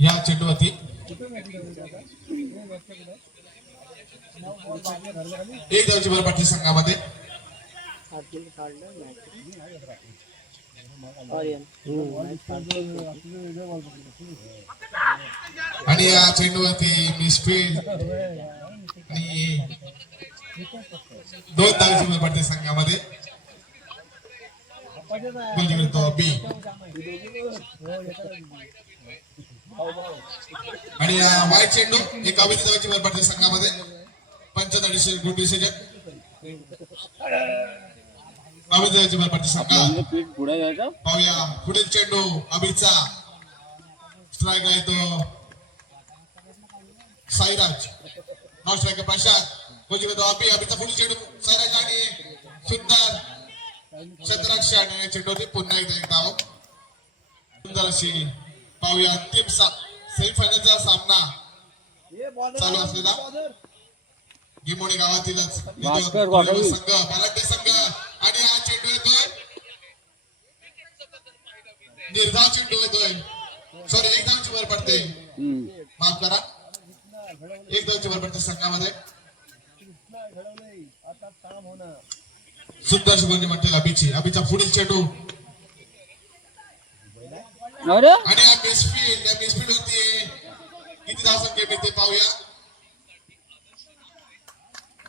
या चेंडूवरती एक धावची भरपाठी संघामध्ये आणि या चेंडूवरती मिसफील्ड आणि 2 धावची भरपाठी संघामध्ये तो बी आणि वाईट चेंडू एक अभिजित धावची भरपाठी संघामध्ये 45 गुड डिसिजन अभिजित भरपाठी संघा पाहूया पुढील चेंडू अभिचा स्ट्राईक आहे तो साईराज नॉन स्ट्राईकर प्रशांत तो अभिचा पुढील चेंडू साईराज आणि सुंदर क्षेत्ररक्षण आणि चेंडूवरती पुन्हा एकदा एक धाव सुंदर अशी पाहूया अंतिम सेमीफायनलचा सामना चालू असलेला गिमोडी गावातीलच संघ मराठी संघ आणि हा चेंडू येतोय निर्धाव चेंडू येतोय सॉरी एक धावची भर पडते माफ करा एक धावची भर पडते संघामध्ये सुंदर शुभंगी म्हणते अभिचा पुढील चेंडू आणि या मिसफील्ड होती किती धाव संख्या मिळते पाहूया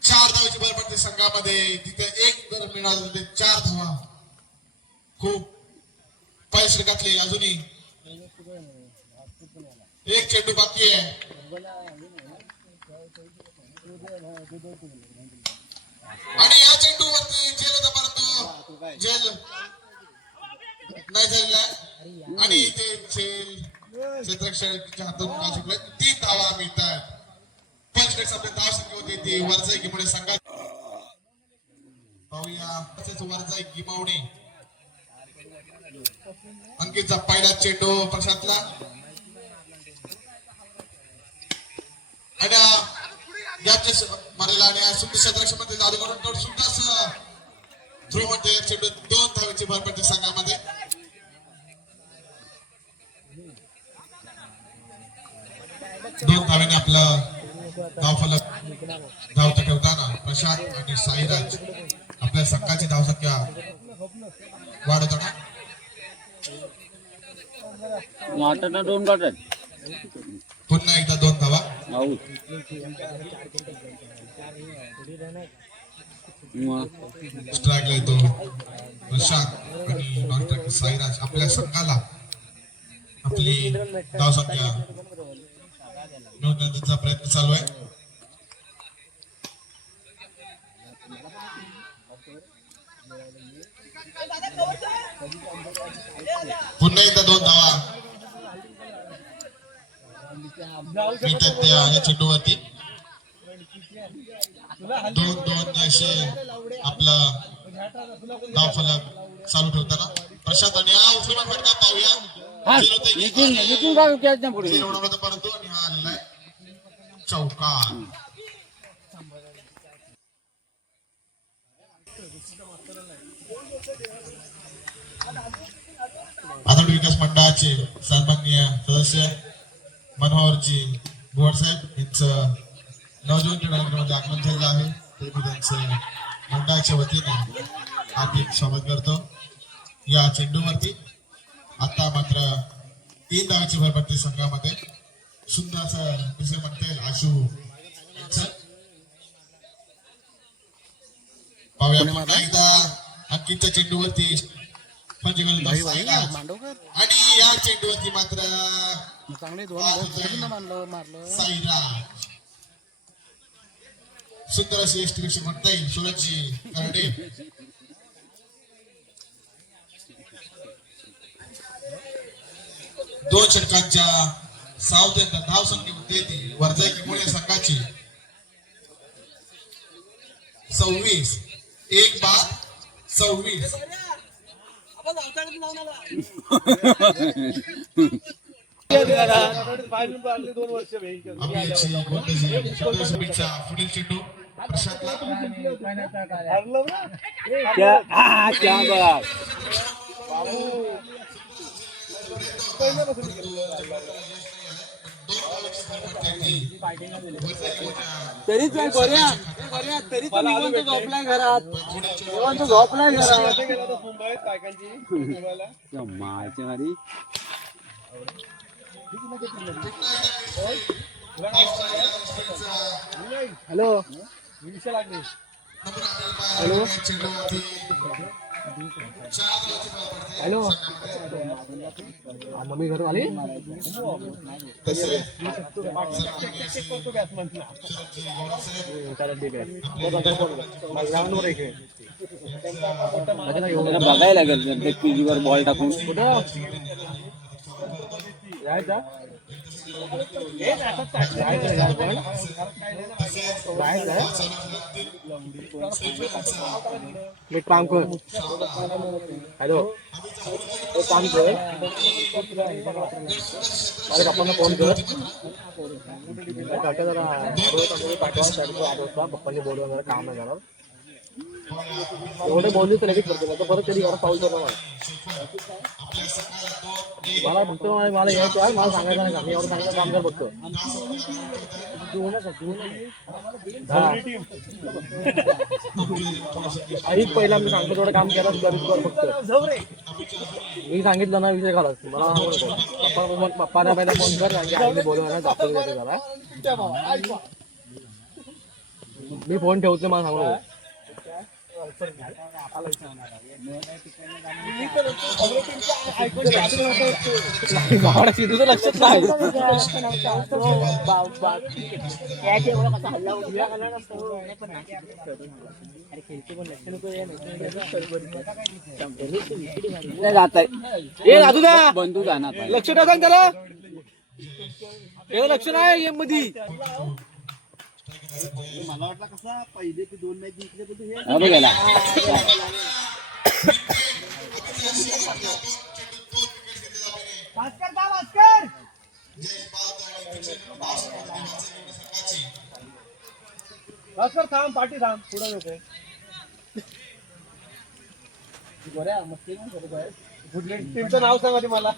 4 धावाची भर पडते संघामध्ये तिथे एक जर मिळालं ते 4 धावा खूप पैसे घातले अजूनही एक चेंडू बाकी आहे आणि या चेंडूवरती झेल होता परंतु झेल नाही झालेला आहे आणि इथे क्षेत्ररक्षकाच्या हातून काय चुकलं 3 धावा मिळतात पंचगट आपल्या धाव संख्या होती ती वरचा गिमवणे संघात पाहूया वरचा गिमावणे अंकितचा पहिला चेंडू प्रशांतला आणि मारलेला आणि सुंदर क्षेत्ररक्षक मध्ये जादू करून तो सुद्धा थ्रो मध्ये चेंडू 2 धावेची भर पडते संघामध्ये दोन धावेने आपला धावफलक धावता ठेवताना प्रशांत आणि साईराज आपल्या संघाची धावसंख्या वाढवताना पुन्हा एकदा 2 धावा स्ट्राईकला येतो प्रशांत आणि नॉन स्ट्राईकर साईराज आपल्या संघाला आपली धावसंख्या मिळवण्याचा प्रयत्न चालू आहे पुन्हा एकदा 2 धावा मिळतात त्या चेंडूवरती 2-2 असे आपला धावफलक चालू ठेवताना प्रशांत आणि हा उचलून फटका पाहूया परंतु आणि हा आलेला चौकार आदर्श विकास मंडळाचे सन्माननीय सदस्य मनोहरजी बुवाड साहेब यांचं नवजवान क्रीडामध्ये आगमन झालेलं आहे ते मी त्यांचं मंडळाच्या वतीने हार्दिक स्वागत करतो या चेंडूवरती आता मात्र 3 धावाची भर पडते संघामध्ये सुंदर असं म्हणते आशू पाहूया एकदा अंकितच्या चेंडूवरती आणि या चेंडूवरती मात्र साईराज सुंदर अशी एस्टिमेशन म्हणता येईल सोलंची करडे 2 षटकांच्या सावधान धाव संख्या होती वर्धा गिमोळे संघाची 26 1 बाद 26 पुढील चेंडू प्रशांतला तरीच नाही बऱ्या तरी तो निवांत झोपलाय घरात निवांत झोपलाय घरात मायच्या घरी हॅलो हॅलो हॅलो मम्मी घर आली बघायला लागेल टीव्हीवर बॉल टाकून कुठं यायचा एक काम कर हॅलो एक काम कर माझ्या पप्पांना फोन कर जरा पाठवा पप्पांनी बोलवा जरा काम आहे जरा एवढे बोलली तर लगेच करतो तो परत कधी घरात पाऊल करणार मला फक्त मला यायचं आहे मला सांगायचं नाही का मी एवढं सांगितलं काम कर फक्त आधीच पहिला मी सांगतो थोडं काम केलं कर फक्त मी सांगितलं ना विषय घालत मला पप्पाला पहिला फोन कर आणि बोलवा दाखवून देतो जरा मी फोन ठेवतो मला सांगू तुझं लक्षात नाही बंधू जाणार लक्ष टाका त्याला लक्ष नाही मध्ये मला वाटलं कसा पहिले ते 2 मॅच जिंकले तर हे गेला भास्कर थांब पाठी थांब पुढे येते बऱ्या मस्ती कुठल्या टीमचं नाव सांगा मला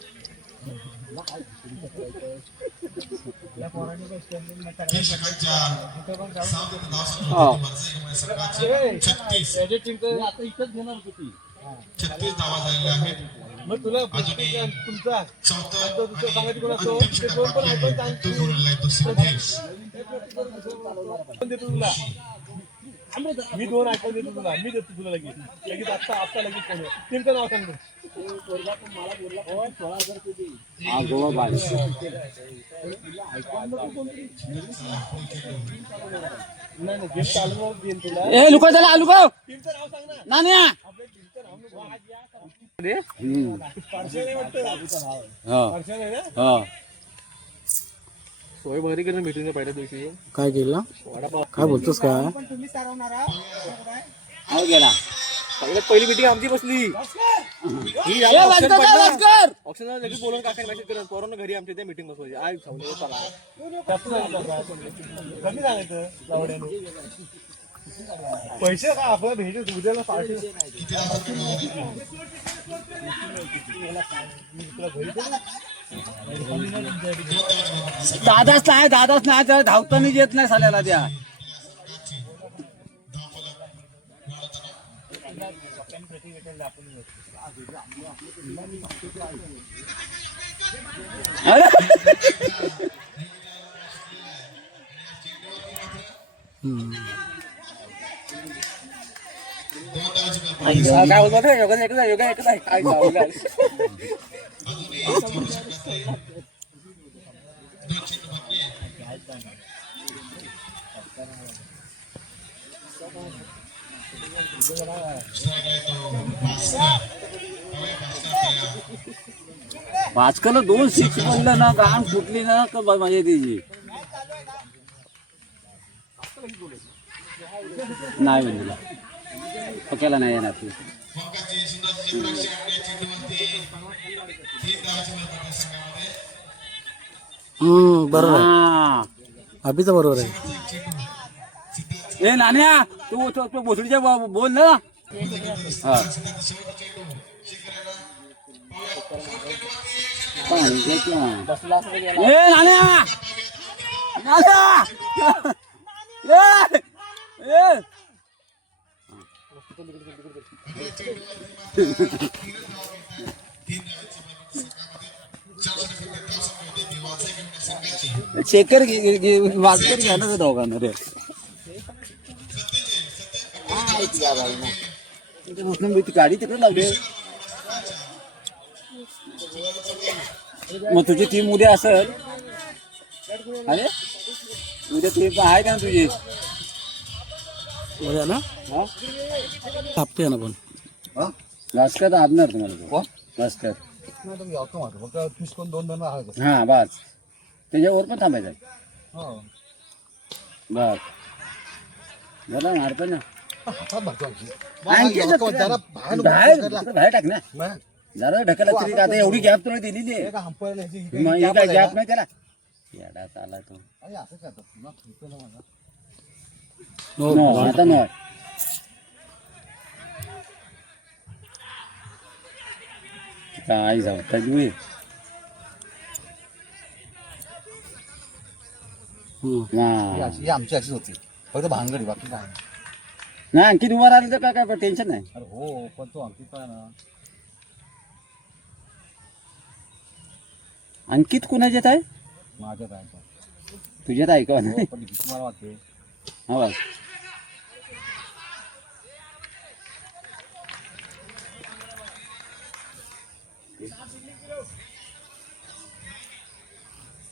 छत्तीस धावा झालेल्या आहेत मग तुला तुमचा सांगायचं कोण असतो तुला मी 2 आयफोन देतो तुला मी देतो तुला लगेच लगेच आत्ता लगेच फोन टीमचं नाव सांगतो लुको त्याला लुको टीमचं नाव सांग ना नान्या सोय बरी केलं मीटिंग पहिल्या दिवशी काय केलं काय बोलतोस काय गेला पहिली मीटिंग आमची बसली ऑप्शन लगेच बोलून काका मेसेज करत पोरांना घरी आमच्या त्या मीटिंग बसवायची आय कमी सांगायचं पैसे का आपल्याला भेटत उद्याला पार्टी दादाच नाही धावताना येत नाही साल्याला त्या काय बोलतो योगा एकच आहे काय भाजकाला 2 6 म्हणलं ना गाण फुटली ना का मजा त्याची नाही म्हणजे पक्याला नाही येणार तू बरोबर अभिच बरोबर आहे ए नाण्या तू भोसडीच्या बोल ना हा बसला असं गेला. ए नाण्या नाण्या ए शेखर वाजकर घ्या ना दोघांना रे गाडी तिकडे लावली मग तुझी टीम उद्या असेल अरे उद्या टीम आहे का तुझी उद्या ना हा तापते ना पण घासकर तर आपणार तुम्हाला घासकर हा बस त्याच्यावर पण थांबायचं बस झालं मारतो ना बाहेर टाक ना जरा ढकला तरी आता एवढी गॅप तुला दिलेली आहे मग हे काय गॅप नाही त्याला येडात आला तो आता नो काय जाऊ तजुळी आमची अशीच होती फक्त भांगडी बाकी काय नाही आणखी उभा राहिलं तर काय टेन्शन नाही अरे हो पण तो अंकित काय ना अंकित कुणाच्यात आहे माझ्या काय तुझ्यात ऐकवा नाही पण भीती मला वाटते हा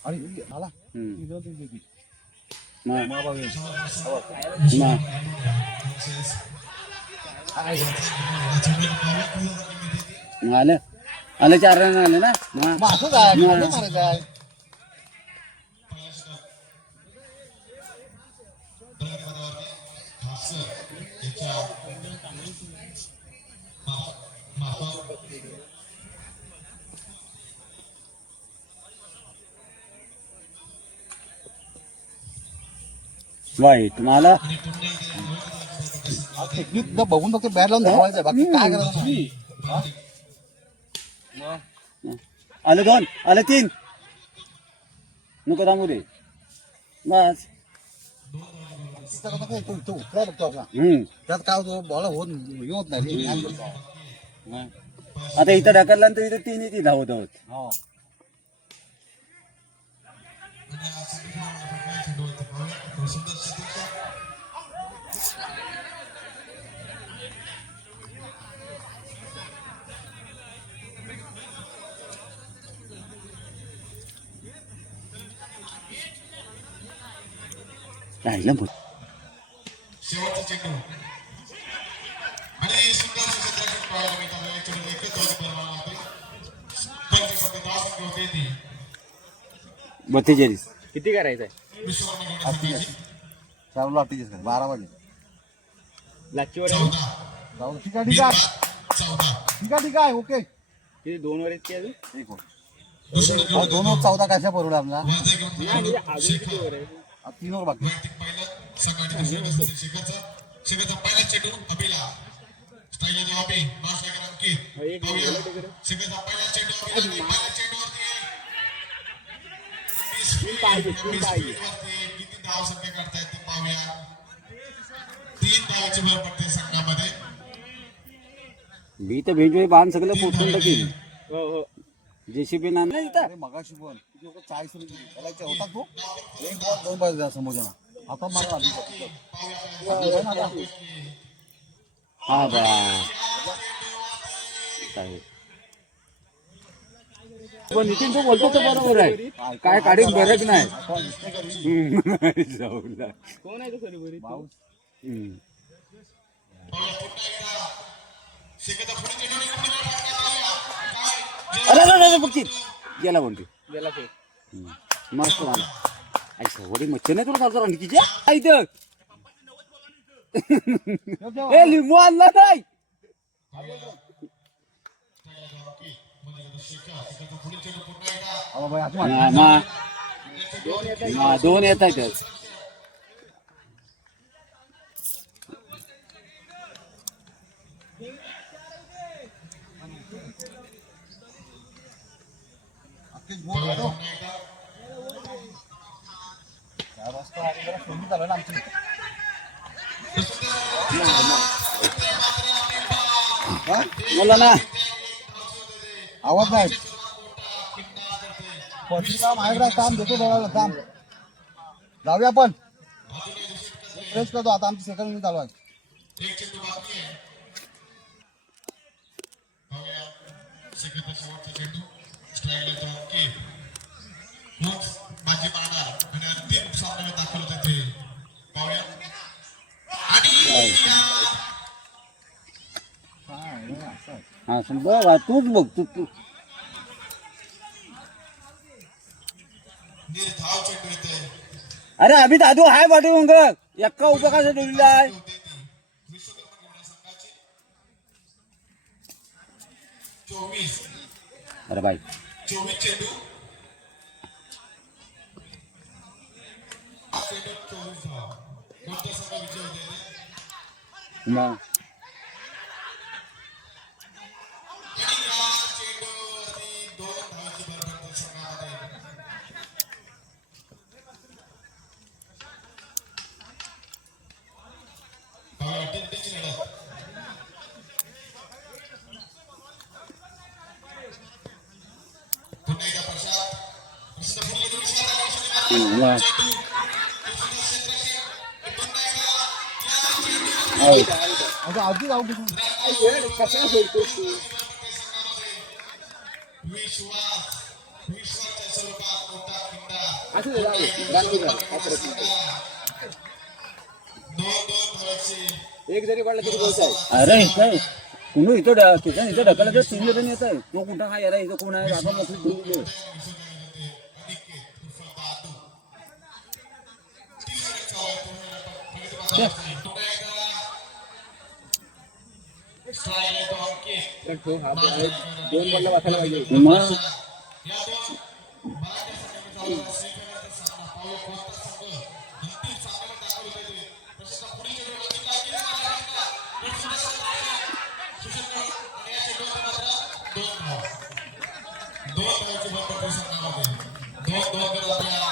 अरे आला आलं आलं 4 रन आले ना वाईट मला टेक्निक बघून फक्त बॅट लावून धावायचं बाकी काय करायचं आलं 2 आलं 3 नको थांबू दे बस उतरा बघतो आपला त्यात काय होतो बॉल होत नाही आता इथं ढकलल्यानंतर इथं 3 ती धावत आहोत राहिलं मग शेवटचा चेंडू आणि सुंदर क्षेत्रातून पाहायला मिळतात एक चेंडू एकच धाव बनवला होते 42 किती करायचंय चालू लागते 12 वाजले लाचीवर जाऊ ठीक आहे ठीक आहे ठीक आहे ओके किती 2 वर येते अजून एक वर 2 वर 14 कशा परवडला आपला तीन वर बाकी शेखरचा पहिला चेंडू अभिला स्ट्रायकर जवाबी नॉन स्ट्रायकर अंकित शेखरचा पहिला चेंडू अभिला पहिल्या चेंडूवरती किती धाव संख्या काढतायत ते पाहूया 3 धावाची भर पडते संघामध्ये मी तर भेजू बाण सगळं पोचून टाकील जेसीबी ना नाही अरे मगाशी पण 40 होता तो एक बॉल 2 बाजू समोरला आता मारा हा बा पण नितीन तो बोलतो तर बरोबर आहे काय काढीन गरज नाही कोण आहे तो सरी भाऊ अरे बघतील गेला म्हणते मस्त मला ऐसा वडी मच्छर नाही तुला चालतो आणखीच्या इथं ए लिंबू आणला नाही दोन येत आहेत हा? बोला ना. आवाज नाही पत्रिका माझ्याकडे काम देतो डोळ्याला काम जाऊया आपण प्रेस करतो आता आमची सेकंड चालू आहे एक चेंडू बाकी आहे पाहूया सेकंद शेवटचा चेंडू स्ट्राईक येतो की खूप बाजी मारणार आणि अंतिम सामना दाखवलं तिथे पाहूया आणि हा बघ तूच बघ तू निर्धाव चेंडू येते अरे अभि दादू हाय पाठी मग एक्का उभं कसं ठेवलेला आहे विश्वकर्मा क्रीडा संघाची 24 अरे बाई 24 चेंडू 24 धाव कोणता संघ विजय होते मग आणि या चेंडूवरती 2 धावांची बरोबर संघामध्ये टीमची लढत पुन्हा एकदा प्रशांत प्रसिद्ध फुले मग चेंडू आता आधी जाऊ दे विश्वाच्या स्वरूपात मोठा खिंडा दोन धावांची एक जरी पडला तरी अरे काय कुणी इथं किचन इथं ढकललं तर 3 जण येत आहे तो कुठं काय यार इथं कोण आहे आपण मस्त घेऊन दोन बॉलला वाचायला पाहिजे मग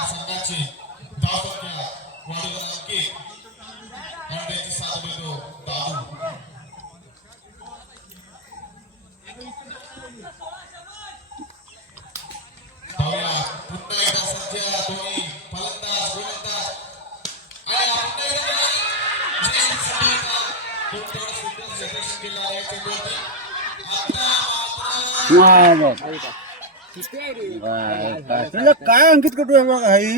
संघाची धाव संख्या वाढवणार अंकित आणि त्याची साथ देतो दादू पाहूया पुन्हा एकदा सध्या दोन्ही फलंदाज गोलंदाज आणि तुला काय अंकित कटू आहे बघा आई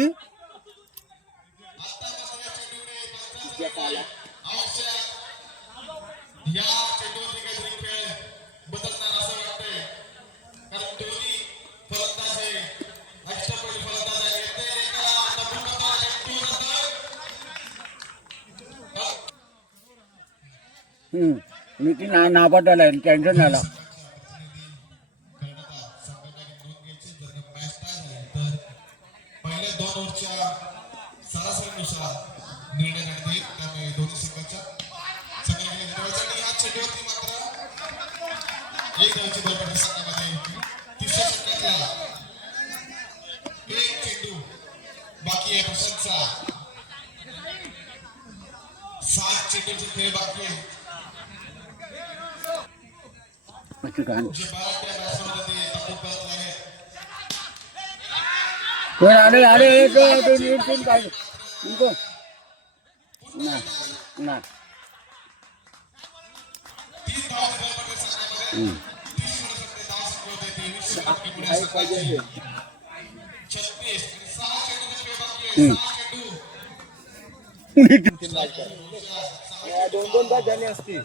या चेंडूवरती काहीतरी खेळ बदलणार असं वाटतंय कारण दोन्ही फलंदाज हे अष्टपैलू फलंदाज आहे मी ती नापाटाला टेन्शन झाला पहिल्या 2 ओव्हरच्या सरासरीनुसार निर्णय घेण्यात येईल त्यामुळे दोन्ही संघाच्या संघाने आणि या चेंडूवरती मात्र एक धावची बरोबर संघामध्ये तिसऱ्या षटकातला एक चेंडू बाकी आहे प्रशांतचा 7 चेंडूचे खेळ बाकी आहे जे 12 बॅट्समन ते ताबूत करत आहेत आले एक काय ना 3 धाव बरोबर संघामध्ये 30 षटके धाव संख्या होते 23 षटके पुढे संघाची 36 आणि 6 चेंडूचे खेळ बाकी आहे 6 चेंडू दोन तास झाले असते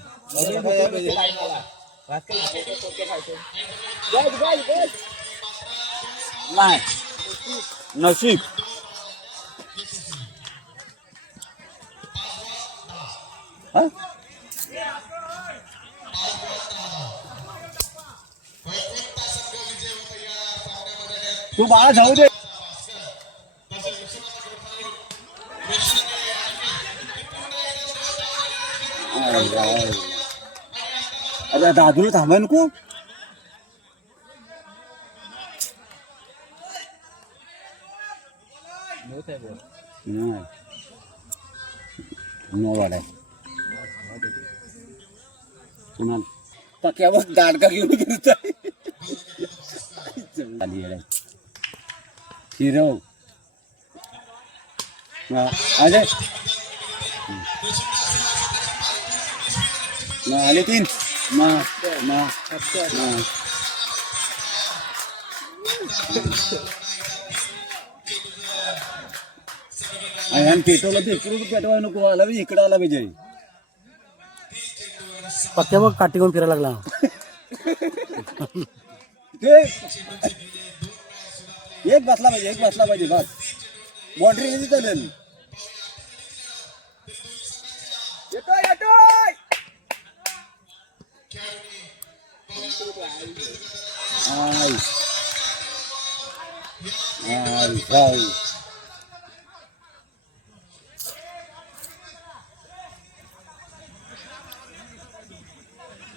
नाही नशीब तू बाळा जाऊ दे अरे दादूला थांबाय नको नो वाला कुणाल पक्यावर दाडका घेऊन गेलो आली येडा हिरो अजय आले 3 आणि पेटवलं ते इकडे पेटवाय नको आला इकडे आला पाहिजे पक्क्या बघ काठी घेऊन फिरायला लागला ते एक बसला पाहिजे बस बाउंड्री किती चालेल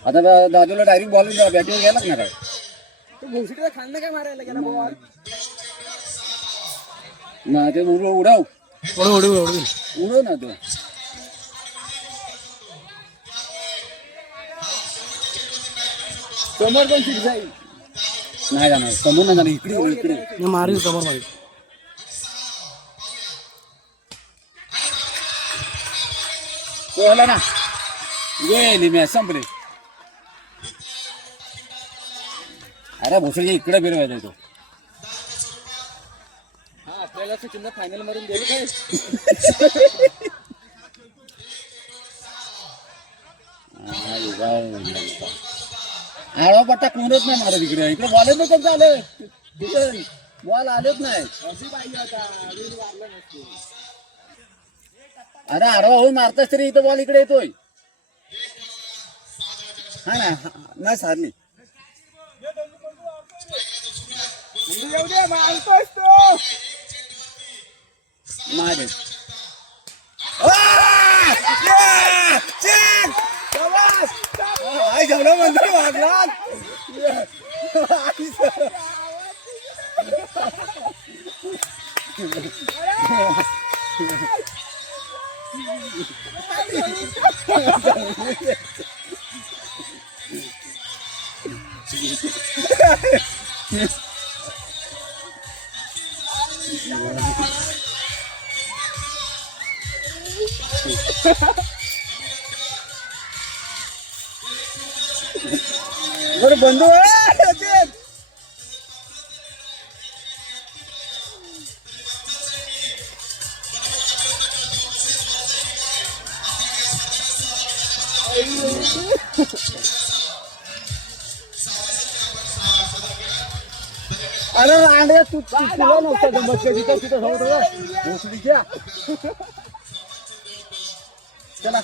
आता दादूला डायरेक्ट बॉल बॅटिंग घ्यायला लागणार आहे भोसडीला खांदा काय मारायला गेला बॉल ना ते उडव उडव ना तो समोर पण फिट जाईल नाही जाणार समोर नाही जाणार इकडे मारी समोर मारी तो हला ना गेली मॅच संपली अरे भोसडीच्या इकडे फिरवायचा तो आपल्याला सचिनला फायनल मधून गेलो काय आळा पट्टा कोणच नाही मारत इकडे बॉलच नाही आलं बॉल आलेच नाही अरे आडवा होऊन मारताच तरी इथं बॉल इकडे येतोय हा ना नाही सारली मारे जेवढा मंदिर वागला बरं बंधू अरे रांड्या तू तुला नव्हता मच्छी तिथं भोसडीच्या चला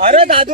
अरे दादू